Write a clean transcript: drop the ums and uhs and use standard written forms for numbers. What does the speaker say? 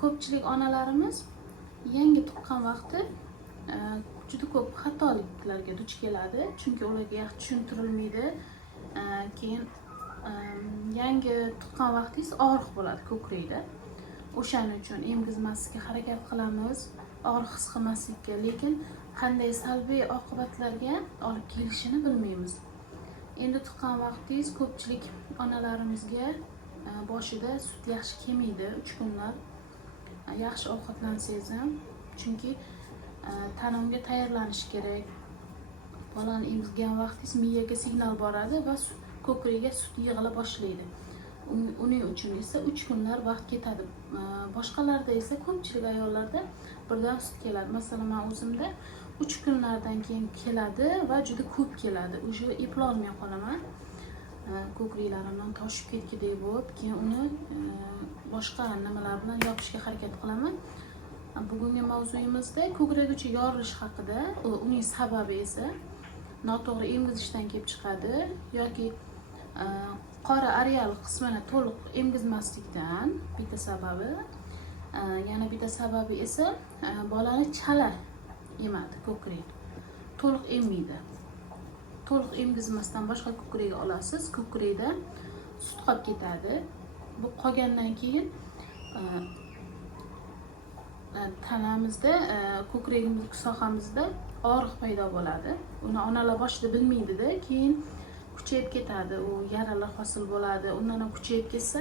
Ko'pchilik onalarimiz yangi tuqqan vaqti juda ko'p xatoliklarga duch keladi, chunki ularga yaxshi tushuntirilmaydi. Keyin yangi tuqqan vaqtingiz og'riq bo'ladi ko'krikda. O'shaning uchun emgizmaslikka harakat qilamiz, og'riq his qilmaslikka, lekin qanday salbiy oqibatlarga olib kelishini bilmaymiz. Endi tuqqan vaqtingiz ko'pchilik onalarimizga boshida sut yaxshi kelmaydi 3 kunlar. Yaxshi ovqatlansangiz ham, chunki tanamga tayyorlanish kerak. Bolani emizgan vaqtingiz miyaga signal boradi va ko'krigiga sut yig'ila boshlaydi. Uning uchun esa 3 kunlar vaqt ketadi. Boshqalarda esa ko'pchilik ayollarda birdan sut keladi. Masalan, men o'zimda 3 kunlardan keyin keladi va juda ko'p keladi. O'sha eplolmay qolaman. Ko'kriklarimdan toshib ketgidek bo'lib, keyin uni boshqa nimalar bilan yopishga harakat qilaman. Bugungi mavzuyimizda ko'krak uchi yorilish haqida. Uning sababi esa noto'g'ri emgizishdan kelib chiqadi yoki qora areal qismini to'liq emgizmaslikdan bitta sababi. Yana bitta sababi esa bolani chala emadi ko'krak. To'liq emmaydi. To'liq emgizmasdan boshqa ko'krakga olasiz, ko'krakda sut qolib ketadi. Bu qolgandan keyin tanamizda, ko'kragimiz sohamizda og'riq paydo bo'ladi. Uni onalar boshida bilmaydi-da, keyin kuchayib ketadi. U yaralar hosil bo'ladi. Undan ham kuchayib ketsa,